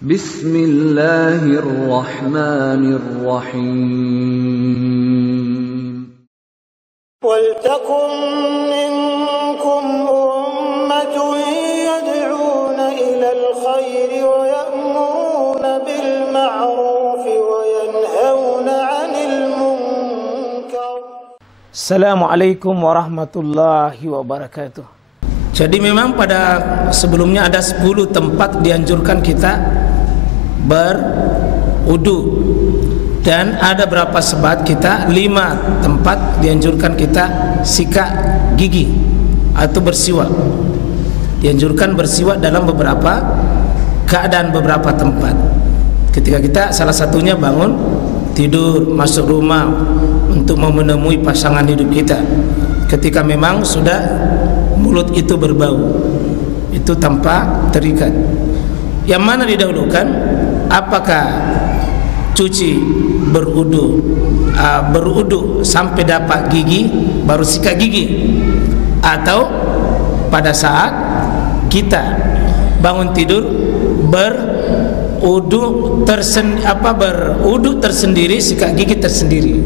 Bismillahirrahmanirrahim. Waltakum minkum ummatun yad'una ilal khairi wa ya'muruna bil ma'ruf wa yanhauna 'anil munkar. Assalamualaikum warahmatullahi wabarakatuh. Jadi memang pada sebelumnya ada 10 tempat dianjurkan kita berwudu, dan ada berapa sebat kita 5 tempat dianjurkan kita sikat gigi atau bersiwak. Dianjurkan bersiwak dalam beberapa keadaan, beberapa tempat. Ketika kita salah satunya bangun tidur, masuk rumah untuk menemui pasangan hidup kita, ketika memang sudah mulut itu berbau, itu tanpa terikat. Yang mana didahulukan? Apakah cuci berudu sampai dapat gigi baru sikat gigi, atau pada saat kita bangun tidur berudu tersendiri, sikat gigi tersendiri?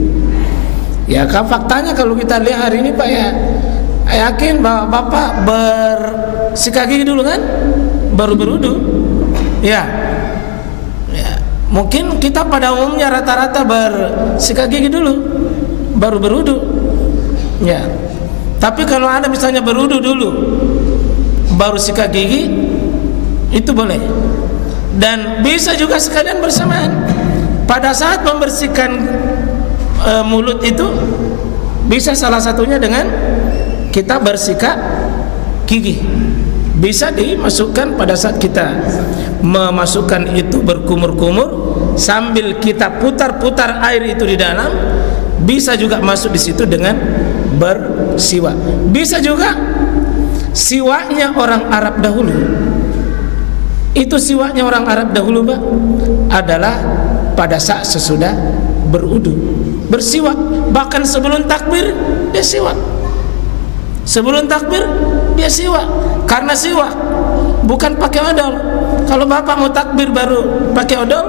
Ya kan faktanya kalau kita lihat hari ini Pak, ya yakin bahwa Bapak bersikat gigi dulu kan, baru berudu. Ya, mungkin kita pada umumnya rata-rata bersikat gigi dulu, baru berudu. Ya, tapi kalau ada misalnya berudu dulu, baru sikat gigi, itu boleh. Dan bisa juga sekalian bersamaan. Pada saat membersihkan mulut itu, bisa salah satunya dengan kita bersikat gigi. Bisa dimasukkan pada saat kita memasukkan itu berkumur-kumur, sambil kita putar-putar air itu di dalam. Bisa juga masuk di situ dengan bersiwak. Bisa juga siwaknya orang Arab dahulu. Itu siwaknya orang Arab dahulu Pak, adalah pada saat sesudah berudu bersiwak. Bahkan sebelum takbir dia siwak. Sebelum takbir dia siwak. Karena siwak bukan pakai odol. Kalau Bapak mau takbir baru pakai odol,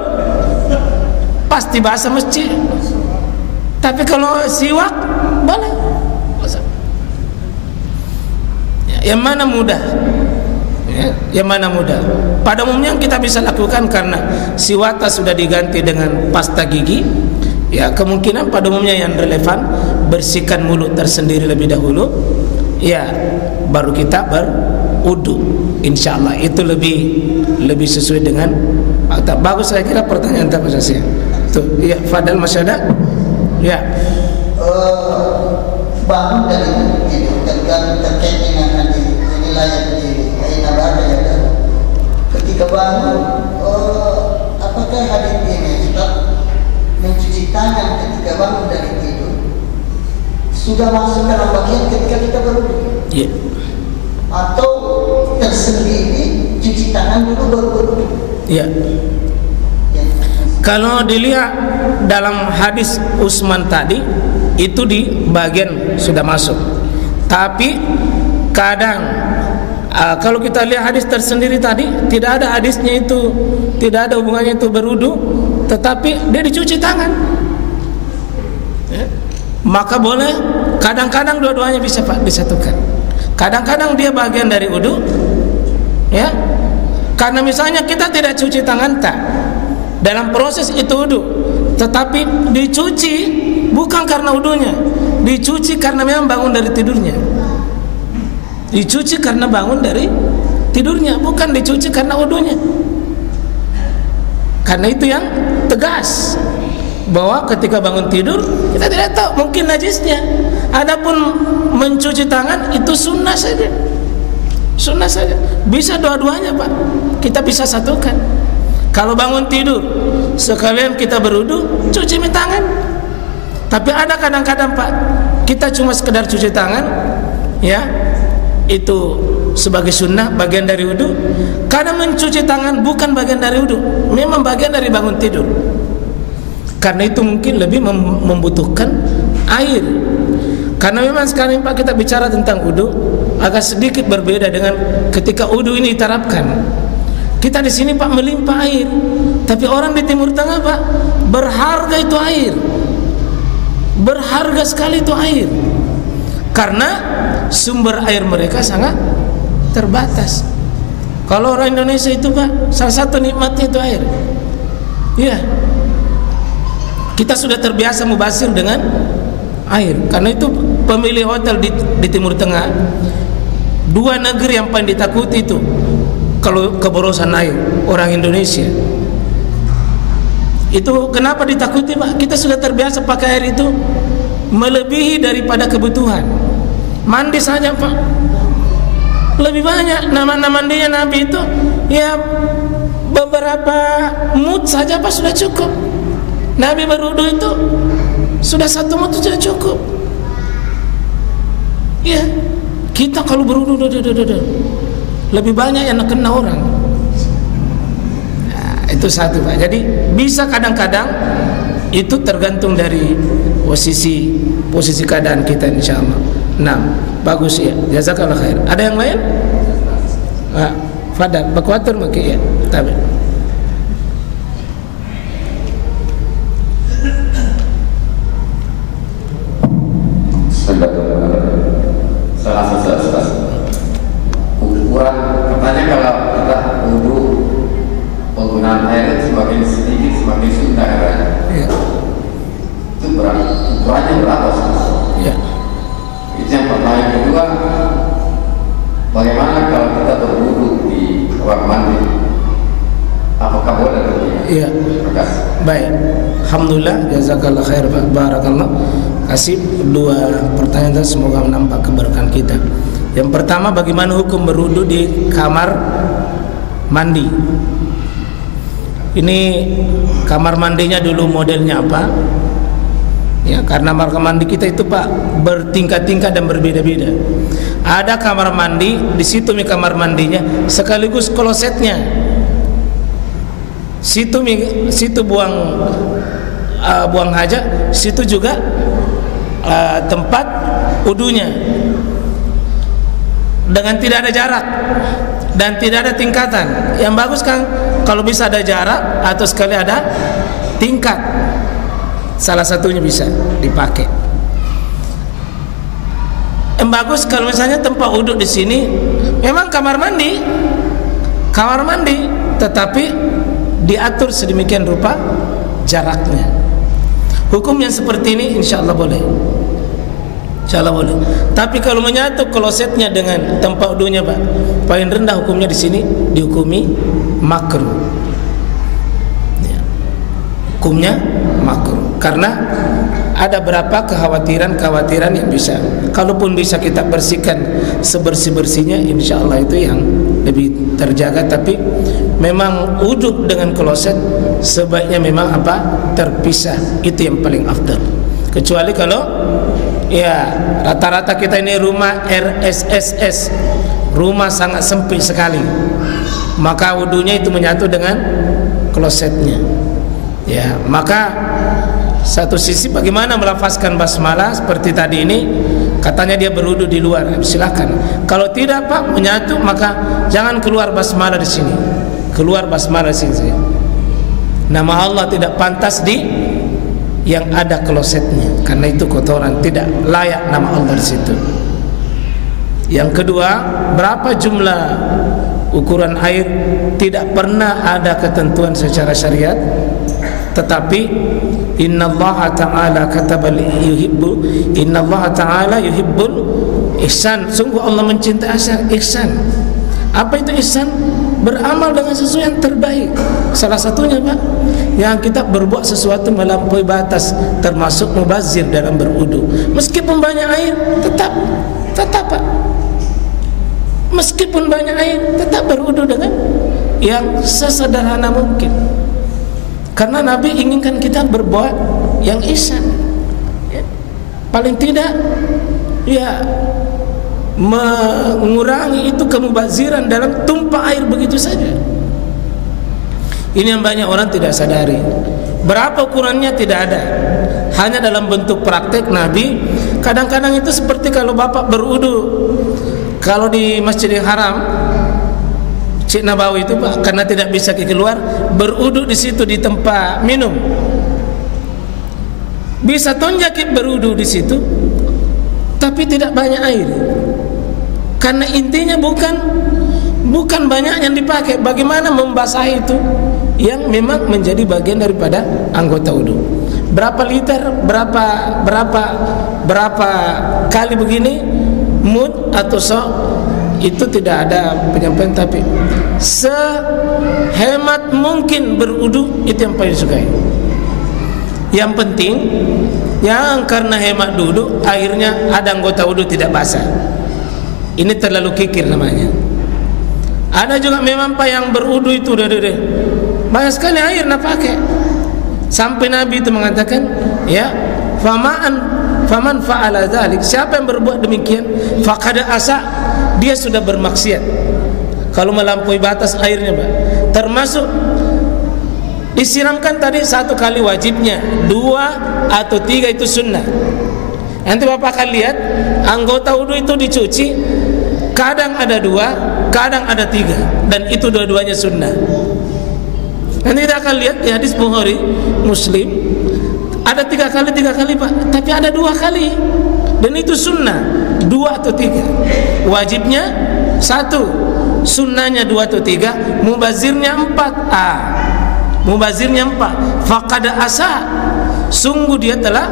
pasti bahasa masjid. Tapi kalau siwak boleh. Yang mana mudah? Yang mana mudah? Pada umumnya kita bisa lakukan karena siwata sudah diganti dengan pasta gigi. Ya, kemungkinan pada umumnya yang relevan bersihkan mulut tersendiri lebih dahulu. Ya, baru kita berudu. Insyaallah itu lebih sesuai dengan bagus. Saya kira pertanyaan tak saya. Tuh, ya, Fadal Masyada. Ya. Bangun dari tidur terkait dengan wilayah di Nabata ya. Ketika bangun, apakah hadis ini tetap mencuci tangan ketika bangun dari tidur sudah masuk dalam bagian ketika kita berudu? Iya. Atau tersendiri cuci tangan dulu baru berudu? Iya. Kalau dilihat dalam hadis Utsman tadi, itu di bagian sudah masuk. Tapi kadang kalau kita lihat hadis tersendiri tadi, tidak ada hadisnya itu, tidak ada hubungannya itu berudu, tetapi dia dicuci tangan. Ya. Maka boleh, kadang-kadang dua-duanya bisa Pak disatukan. Kadang-kadang dia bagian dari wudu, ya. Karena misalnya kita tidak cuci tangan tak dalam proses itu wudu, tetapi dicuci bukan karena wudunya, dicuci karena memang bangun dari tidurnya. Dicuci karena bangun dari tidurnya, bukan dicuci karena wudunya. Karena itu yang tegas, bahwa ketika bangun tidur kita tidak tahu, mungkin najisnya. Adapun mencuci tangan itu sunnah saja. Sunnah saja. Bisa dua-duanya Pak. Kita bisa satukan. Kalau bangun tidur sekalian kita berudu, cuci tangan. Tapi ada kadang-kadang Pak, kita cuma sekedar cuci tangan, ya, itu sebagai sunnah, bagian dari wudu. Karena mencuci tangan bukan bagian dari wudu, memang bagian dari bangun tidur. Karena itu mungkin lebih membutuhkan air. Karena memang sekarang Pak kita bicara tentang wudu, agak sedikit berbeda dengan ketika wudu ini diterapkan. Kita di sini Pak melimpah air, tapi orang di Timur Tengah Pak berharga itu air, berharga sekali itu air, karena sumber air mereka sangat terbatas. Kalau orang Indonesia itu Pak, salah satu nikmatnya itu air. Iya, kita sudah terbiasa mubazir dengan air. Karena itu pemilik hotel di Timur Tengah, dua negeri yang paling ditakuti itu kalau keborosan air, orang Indonesia. Itu kenapa ditakuti Pak? Kita sudah terbiasa pakai air itu melebihi daripada kebutuhan. Mandi saja Pak, lebih banyak. Nama mandinya Nabi itu ya beberapa mut saja Pak sudah cukup. Nabi berwudu itu sudah 1 mut sudah cukup. Ya, kita kalau berwudu lebih banyak yang kena orang. Nah, itu satu Pak. Jadi bisa kadang-kadang itu tergantung dari posisi keadaan kita insyaallah. Nah, bagus ya. Jazakallah khair. Ada yang lain? Fadal, bakwatur maki ya. Tabi. Salah satu ukuran katanya kalau kita wudu penggunaan air semakin sedikit semakin sunnah katanya. Ya. Itu ukurannya berapa? Ya. Itu yang pertama. Yang kedua, bagaimana kalau kita berwudu di kamar mandi? Apakah boleh atau tidak? Iya. Baik. Alhamdulillah, jazakallah khair Pak. Barakallah. Kasih 2 pertanyaan, semoga menambah keberkahan kita. Yang pertama, bagaimana hukum berwudu di kamar mandi? Ini kamar mandinya dulu modelnya apa? Ya, karena kamar mandi kita itu Pak bertingkat-tingkat dan berbeda-beda. Ada kamar mandi, di situ kamar mandinya sekaligus klosetnya. Situ buang hajat, situ juga tempat wudunya. Dengan tidak ada jarak dan tidak ada tingkatan. Yang bagus kan kalau bisa ada jarak atau sekali ada tingkat. Salah satunya bisa dipakai. Yang bagus kalau misalnya tempat wudhu di sini memang kamar mandi, tetapi diatur sedemikian rupa jaraknya. Hukum yang seperti ini insya Allah boleh. Insya Allah boleh. Tapi kalau menyatu klosetnya dengan tempat wudhunya Pak, paling rendah hukumnya di sini dihukumi makruh. Ya. Hukumnya makruh. Karena ada berapa kekhawatiran yang bisa. Kalaupun bisa kita bersihkan sebersih-bersihnya, insya Allah itu yang lebih terjaga. Tapi memang wudhu dengan kloset sebaiknya memang terpisah. Itu yang paling afdal. Kecuali kalau ya rata-rata kita ini rumah RSSS, rumah sangat sempit sekali, maka wudunya itu menyatu dengan klosetnya. Ya, maka satu sisi bagaimana melafazkan basmalah seperti tadi ini, katanya dia berwudu di luar, silakan. Kalau tidak Pak menyatu, maka jangan keluar basmalah di sini. Keluar basmalah di sini. Nama Allah tidak pantas di yang ada klosetnya, karena itu kotoran, tidak layak nama Allah di situ. Yang kedua, berapa jumlah ukuran air? Tidak pernah ada ketentuan secara syariat, tetapi innallaha ta'ala katabal innallaha ta'ala yuhibbul ihsan. Sungguh Allah mencintai ihsan. Apa itu ihsan? Beramal dengan sesuatu yang terbaik. Salah satunya Pak, yang kita berbuat sesuatu melampaui batas, termasuk mubazir dalam berwudu. Meskipun banyak air, tetap Pak. Meskipun banyak air, tetap berwudu dengan yang sesederhana mungkin. Karena Nabi inginkan kita berbuat yang ihsan. Ya. Paling tidak ya mengurangi itu kemubaziran dalam tumpah air begitu saja. Ini yang banyak orang tidak sadari. Berapa ukurannya tidak ada, hanya dalam bentuk praktek Nabi. Kadang-kadang itu seperti kalau bapak berwudu, kalau di Masjidil Haram Cik Nabawi itu Pak, karena tidak bisa keluar, beruduk di situ di tempat minum. Bisa tonjak beruduk di situ, tapi tidak banyak air. Karena intinya bukan banyak yang dipakai, bagaimana membasahi itu yang memang menjadi bagian daripada anggota wudu. Berapa liter, berapa kali begini, mud atau sok, itu tidak ada penyampaian, tapi sehemat mungkin berwudu itu yang paling disukai. Yang penting, yang karena hemat wudu akhirnya ada anggota wudu tidak basah. Ini terlalu kikir namanya. Ada juga memang Pak yang berwudu itu banyak sekali air nak pakai. Sampai Nabi itu mengatakan, ya, faman fa'ala dzalik, siapa yang berbuat demikian, faqad asa, dia sudah bermaksiat. Kalau melampaui batas airnya, Pak. Termasuk disiramkan tadi 1 kali wajibnya, 2 atau 3 itu sunnah. Nanti Bapak akan lihat anggota wudu itu dicuci, kadang ada 2, kadang ada 3, dan itu dua-duanya sunnah. Nanti kita akan lihat di hadis Bukhari, Muslim, ada 3 kali Pak, tapi ada 2 kali, dan itu sunnah, 2 atau 3. Wajibnya 1, sunnahnya 2 atau 3, mubazirnya 4. Mubazirnya 4. Faqad asa, sungguh dia telah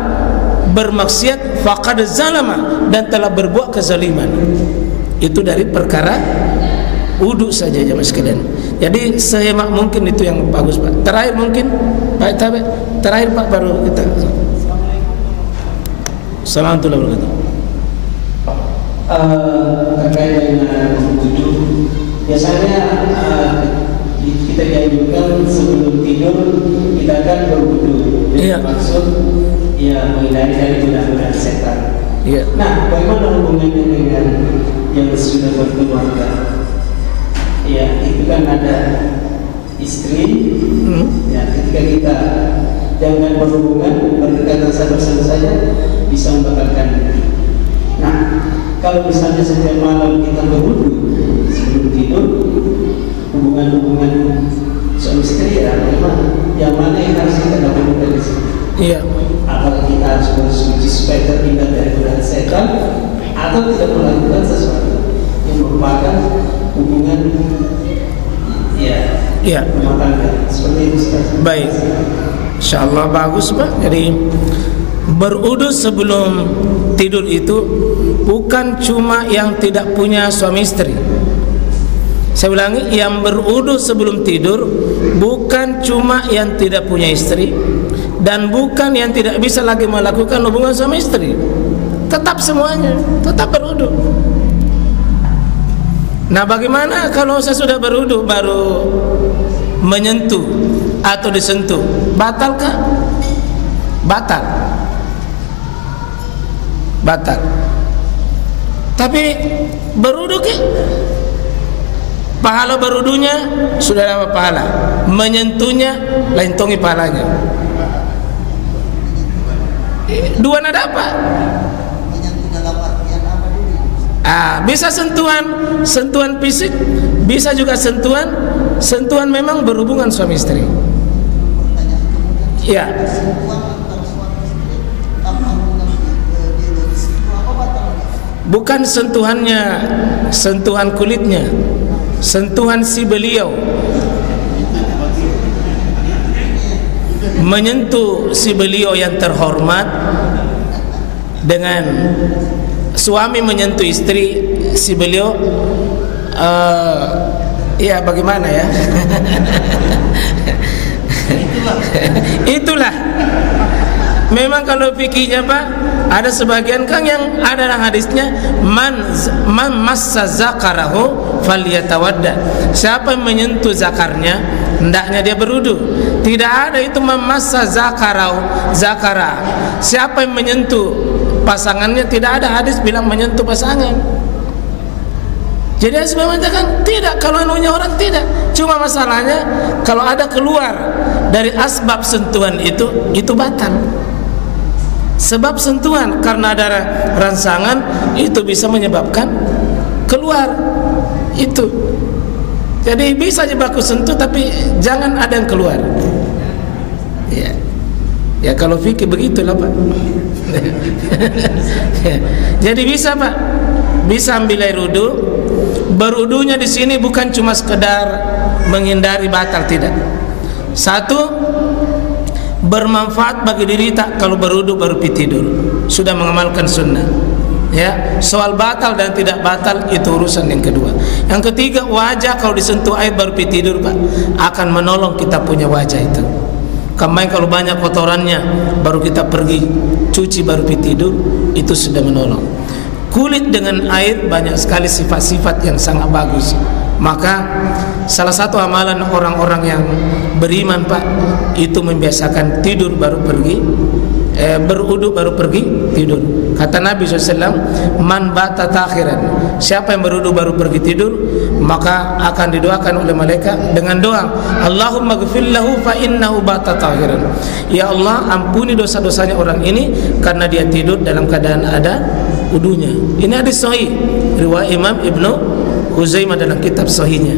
bermaksiat, faqad zalama, dan telah berbuat kezaliman. Itu dari perkara wudu saja jemaah sekalian. Jadi sehemat mungkin itu yang bagus Pak. Terakhir mungkin Pak Tabe, terakhir Pak baru kita. Assalamualaikum warahmatullahi wabarakatuh. Terkait dengan wudu, biasanya kita dianjurkan sebelum tidur kita akan berwudu. Iya. Maksud ya menghindari dari godaan setan. Iya. Nah, bagaimana hubungannya dengan yang sudah berkeluarga? Ya, itu kan ada istri. Ya, ketika kita jangan berhubungan berdekatan bersama saja bisa membatalkan diri. Nah, kalau misalnya setiap malam kita berwudu sebelum tidur, hubungan suami istri ya bagaimana? Yang mana yang harus kita lakukan di sini? Iya. Apakah kita harus bersuci supaya terhindar dari godaan setan, atau tidak melakukan sesuatu yang merupakan hubungan ya rumah tangga seperti itu Ustaz. Baik, insyaallah bagus Pak. Jadi berwudu sebelum tidur itu bukan cuma yang tidak punya suami istri. Saya ulangi, yang berwudu sebelum tidur bukan cuma yang tidak punya istri, dan bukan yang tidak bisa lagi melakukan hubungan suami istri. Tetap semuanya, tetap berwudu. Nah, bagaimana kalau saya sudah berwudu baru menyentuh atau disentuh? Batalkah? Batal. Batal. Tapi berwudu ke? Pahala berwudunya sudah dapat pahala. Menyentuhnya lain tongi pahalanya. Dua nada apa? Bisa sentuhan fisik, bisa juga sentuhan memang berhubungan suami istri. Ya. Bukan sentuhannya, sentuhan kulitnya, sentuhan si beliau, menyentuh si beliau yang terhormat dengan suami menyentuh istri si beliau, ya bagaimana ya? Itulah. Memang kalau fikihnya Pak, ada sebagian kan yang ada dalam hadisnya, man massa zakarahu falyatawadda. Siapa yang menyentuh zakarnya, hendaknya dia berwudu. Tidak ada itu memassa zakara. Siapa yang menyentuh pasangannya, tidak ada hadis bilang menyentuh pasangan. Jadi sebenarnya kan tidak, kalau anunya orang tidak. Cuma masalahnya kalau ada keluar dari asbab sentuhan itu batal. Sebab sentuhan karena ada rangsangan itu bisa menyebabkan keluar itu. Jadi bisa aja baku sentuh, tapi jangan ada yang keluar. Ya, ya kalau fikih begitulah Pak. Jadi bisa Pak, bisa ambil air wudu. Berwudunya di sini bukan cuma sekedar menghindari batal, tidak. Satu, bermanfaat bagi diri tak kalau berwudu baru pergi tidur, sudah mengamalkan sunnah. Ya, soal batal dan tidak batal itu urusan yang kedua. Yang ketiga, wajah kalau disentuh air baru pergi tidur Pak, akan menolong kita punya wajah itu. Kemarin kalau banyak kotorannya baru kita pergi cuci baru pergi tidur, itu sudah menolong. Kulit dengan air banyak sekali sifat-sifat yang sangat bagus. Maka salah satu amalan orang-orang yang beriman Pak, itu membiasakan tidur baru pergi, berwudu baru pergi tidur. Kata Nabi SAW, man bata takhiran, siapa yang berwudu baru pergi tidur, maka akan didoakan oleh malaikat dengan doa, Allahumma ghfir lahu fa innahu bata takhiran. Ya Allah, ampuni dosa-dosanya orang ini karena dia tidur dalam keadaan ada wudunya. Ini hadis sahih riwayat Imam Ibnu Huzaimah dalam kitab sahihnya.